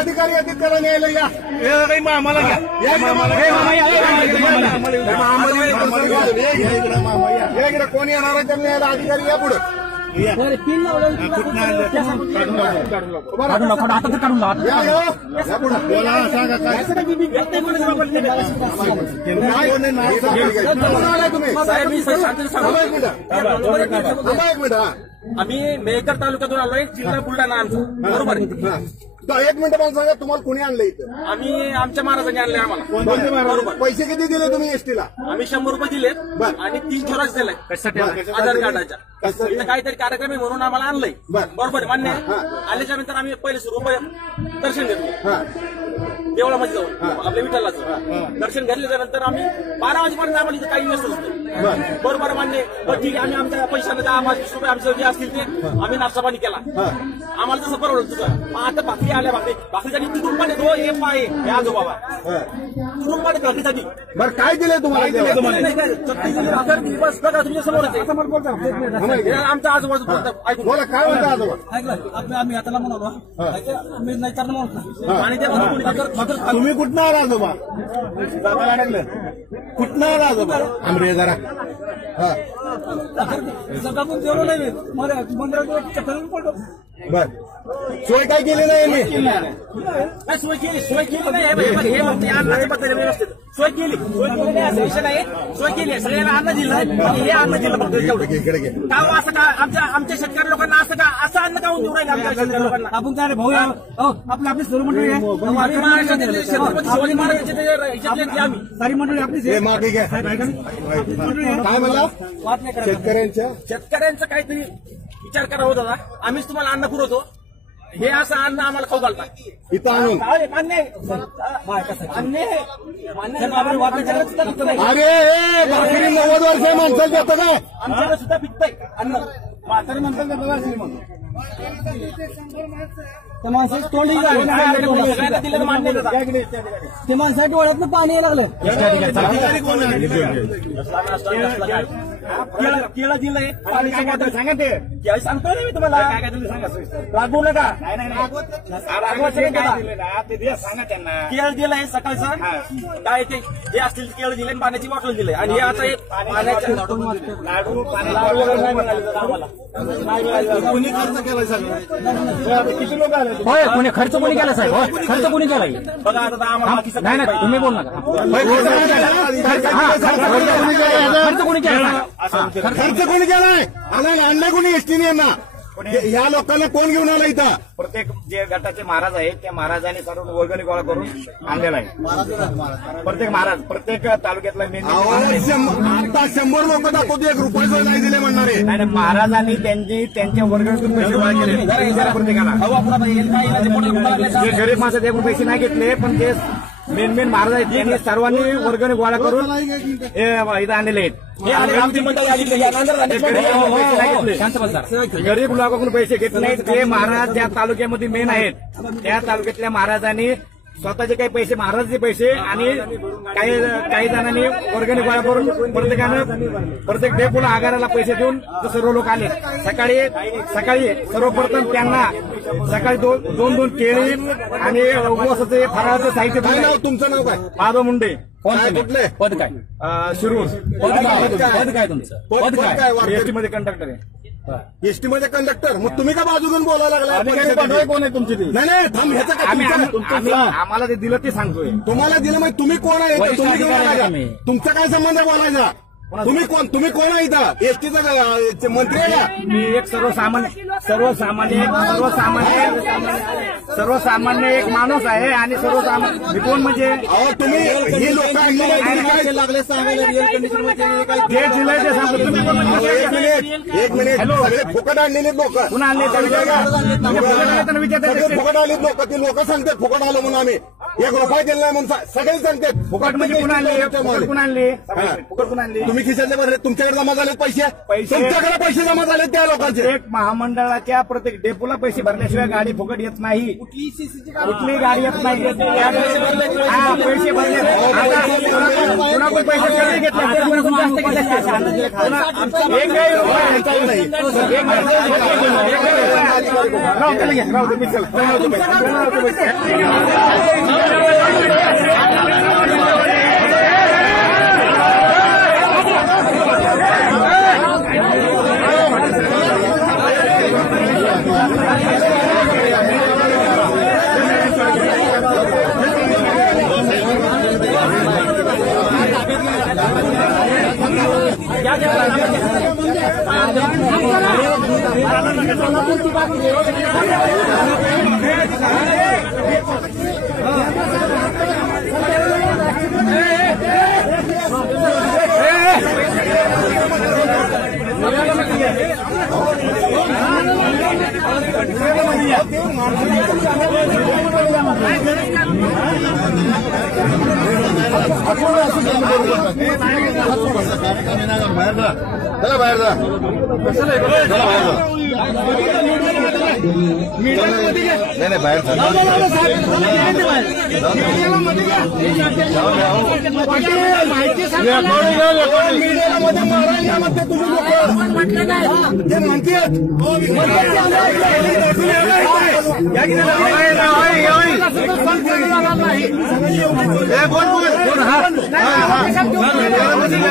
अधिकारी त्याला न्यायला या. मामाला घ्या. या इकडे मामा. या, या, या, या, या. या. मामा. या, या इकडे या. कोण येणार आहे त्यांना न्यायला अधिकारी या पुढे. काढून लाव, आता तर काढून लाव, आता तर या काढून लाव. या. या. पुढे. बोला सांगा काय. काय नाही सांगा. कुठून आलाय तुम्ही. साहेब मी शांततेने सांगतो. थांबा एक मिनिट. थांबा एक मिनिट हा. आम्ही मेहकर तालुक्यातून आलोय जिल्हा बुलढाणा आमचा. बरोबर? आहे. एक मिनिट मला सांगा तुम्हाला कोणी आणलं इथं? आम्ही आमच्या महाराजांनी आणले आम्हाला. बरोबर पैसे किती दिले तुम्ही एसटीला? आम्ही शंभर रुपये दिलेत बर. आणि तीन झेरॉक्स दिले आलं? आधार कार्डाच्या. कसं? इथं काहीतरी कार्यक्रम आहे म्हणून आम्हाला आणलंय. बर. बरोबर आहे, मान्य आहे. हा. आल्याच्यानंतर आम्ही पहिले रुपये दर्शन घेतलं हा. देवळामध्ये जाऊन. आपल्या विठ्ठलाचं. दर्शन घेतल्याच्या नंतर आम्ही बारा वाजेपर्यंत आम्हाला इथं काही नसतं. बर. बरोबर मान्य. बरं ठीक आहे आम्ही आमच्या पैशाने दहा पाच वीस रुपये आमचे जे असतील ते आम्ही नाश्ता पाणी केला. आम्हाला तसं परवडलं तुझं आता भाकरी आल्या भाकरी. भाकरीसाठी तिथून पण हो हे पाय हे आजोबाबा हा. पण भाकरीसाठी बरं काय तुम्हाला दिली, बस बघा तुमच्या. हे बोलतात, ऐकून बोला काय म्हणता आजोबा? ऐकलं आम्ही आता म्हणालो आम्ही नाही तर म्हणत आणि ते तुम्ही कुठनं आला आजोबा? कुठनं आला आजोबा? आमरे जरा. हा. जगातून जेवढं नाही मंदिरात पडतो बर. सोय काय केली नाही यांनी? सोय केली सोय केली नाही हे बघ, हे व्यवस्थित. सोय केली. सोय केली नाही असं विषय नाही. सोय केली आहे. सगळ्यांना अन्न दिलं आणि हे अन्न दिलं फक्त इकडे घे का हो असं का आमच्या आमच्या शेतकरी लोकांना असं का असं अन्न देऊ राहिले आमच्या शेतकरी लोकांना? आपण काय रे भाऊ हो? आपली आपली सर्व मंडळी आहे. आम्ही महाराष्ट्रातील छत्रपती शिवाजी महाराजांचे ते ह्याच्यातले ते आम्ही. सारी मंडळी हे मागे घ्या. आहे. काय म्हणला? शेतकऱ्यांच्या? शेतकऱ्यांचा काहीतरी विचार करा हो दादा. आम्हीच तुम्हाला अन्न पुरवतो. हे असं अन्न आम्हाला खाऊ घालता इथं आणून काय मान्य आहे. मान्य आहे. मान्य आहे. आम्ही वाद नाही करायचं सुद्धा पिकतं नाही. अरे ए, भाकरी नव्वद वर्ष माणसाला देतं का आमच्याकडे सुद्धा पिकतंय अन्न म्हातारी माणसाला देतात असेल मग. त्या माणसाची तोंडी सगळ्यांना दिलं तर मान्य आहे दादा. ते माणसाच्या डोळ्यातनं पाणी यायला लागलं केळं केळं दिलंय पाणीची बॉटल सांगा ते? केळं सांगतोय ना मी तुम्हाला? रागवू नका. नाही. सांगा त्यांना. केळ दिलंय सकाळचं. काय ते हे असतील केळ दिले पाण्याची बॉटल दिले. आणि हे आता हे पाण्याच्या लाडू आम्हाला. कोणी खर्च केलाय सगळं. किती लोक आले? होय कोणी खर्च कोणी केला साहेब? होय खर्च कोणी केला? बघा आता आम्हाला बाकी नाही नाही तुम्ही बोल नका. खर्च खर्च खर्च कोणी केला? हा, खर्च कोणी केलाय आला आणला कोणी एसटीने यांना ह्या लोकांना कोण घेऊन आला इथं प्रत्येक जे गटाचे महाराज आहेत त्या महाराजांनी सर्व वर्गणी गोळा करून आणलेला आहे प्रत्येक महाराज प्रत्येक तालुक्यातला मेन आता शंभर लोक दाखवतो एक रुपये नाही दिले म्हणणारे नाही नाही, महाराजांनी त्यांची त्यांच्या वर्गणीतून पैसे गोळा केले प्रत्येकाला हे गरीब माणसं ते पण पैसे नाही घेतले पण जे मेन मेन महाराज आहेत त्यांनी सर्वांनी वर्गणी गोळा करून हे इथं आणलेले आहेत. ते गरीब लोकांकडून पैसे घेत नाहीत. जे महाराज ज्या तालुक्यामध्ये मेन आहेत त्या तालुक्यातल्या महाराजांनी स्वतःचे काही पैसे महाराजचे पैसे आणि काही काही जणांनी वर्गणी गोळा करून प्रत्येकानं प्रत्येक डेपोला आगाराला पैसे देऊन ते सर्व लोक आले. सकाळी सकाळी सर्वप्रथम त्यांना सकाळी दोन दोन दोन केळी आणि उपवासाचे फराळाचं साहित्य नाव. तुमचं नाव काय? माधव मुंडे. कुठले? पद काय शिरूर. पद काय? पद काय तुमचं? पद- काय? एसटी मध्ये कंडक्टर आहे. एसटी मध्ये कंडक्टर मग तुम्ही का बाजू घेऊन बोलायला लागला? कोण आहे तुमची? नाही नाही थांब ह्याचं काय आम्हाला ते दिलं ते सांगतोय. तुम्हाला दिलं माहिती तुम्ही कोण आहे? तुम्ही घेऊन. तुमचा काय संबंध आहे बोलायचा? तुम्ही कोण तुम्ही कोण आहे इथं? एसटीचा मंत्री आहे का मी एक सर्वसामान्य सर्वसामान्य सर्वसामान्य सर्वसामान्य एक माणूस आहे आणि सर्वसामान्य मी कोण म्हणजे? अहो तुम्ही ही लोक काय लागले सांगायला रिअल कंडिशनमध्ये काय जे दिलंय ते सांगतो. तुम्ही कोण अहो, म्हणजे एक मिनिट एक मिनिट. हॅलो. फुकट आणलेले लोक. पुन्हा आणले तर विचारा. फुकट आलेत लोक. ती लोक सांगतात फुकट आलो म्हणून आम्ही. एक रुपया दिला नाही म्हणून सगळे सांगते फुकट म्हणजे कुणा आणली फुकट कुणा आणली हा. फुकट कुणा आणली तुम्ही खिशातले भरले तुमच्याकडे जमा झाले पैसे पैसे- तुमच्याकडे पैसे जमा झाले त्या लोकांचे प्रत्येक महामंडळाच्या प्रत्येक डेपोला पैसे भरल्याशिवाय गाडी फुकट येत नाही कुठली गाडी येत नाही हा, पैसे भरले कुणाकडून पैसे कमी घेतले कुणाकडून जास्त घेतले रुपया. राहू घ्या, राहू दे, आपण असं राहू दे. चला बाहेर जा चला बाहेर जा नाही नाही बाहेर जा म्हणते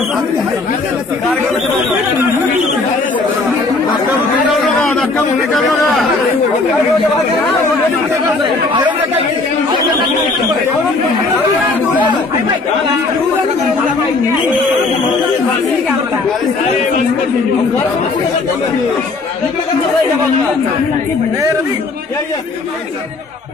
Terima kasih.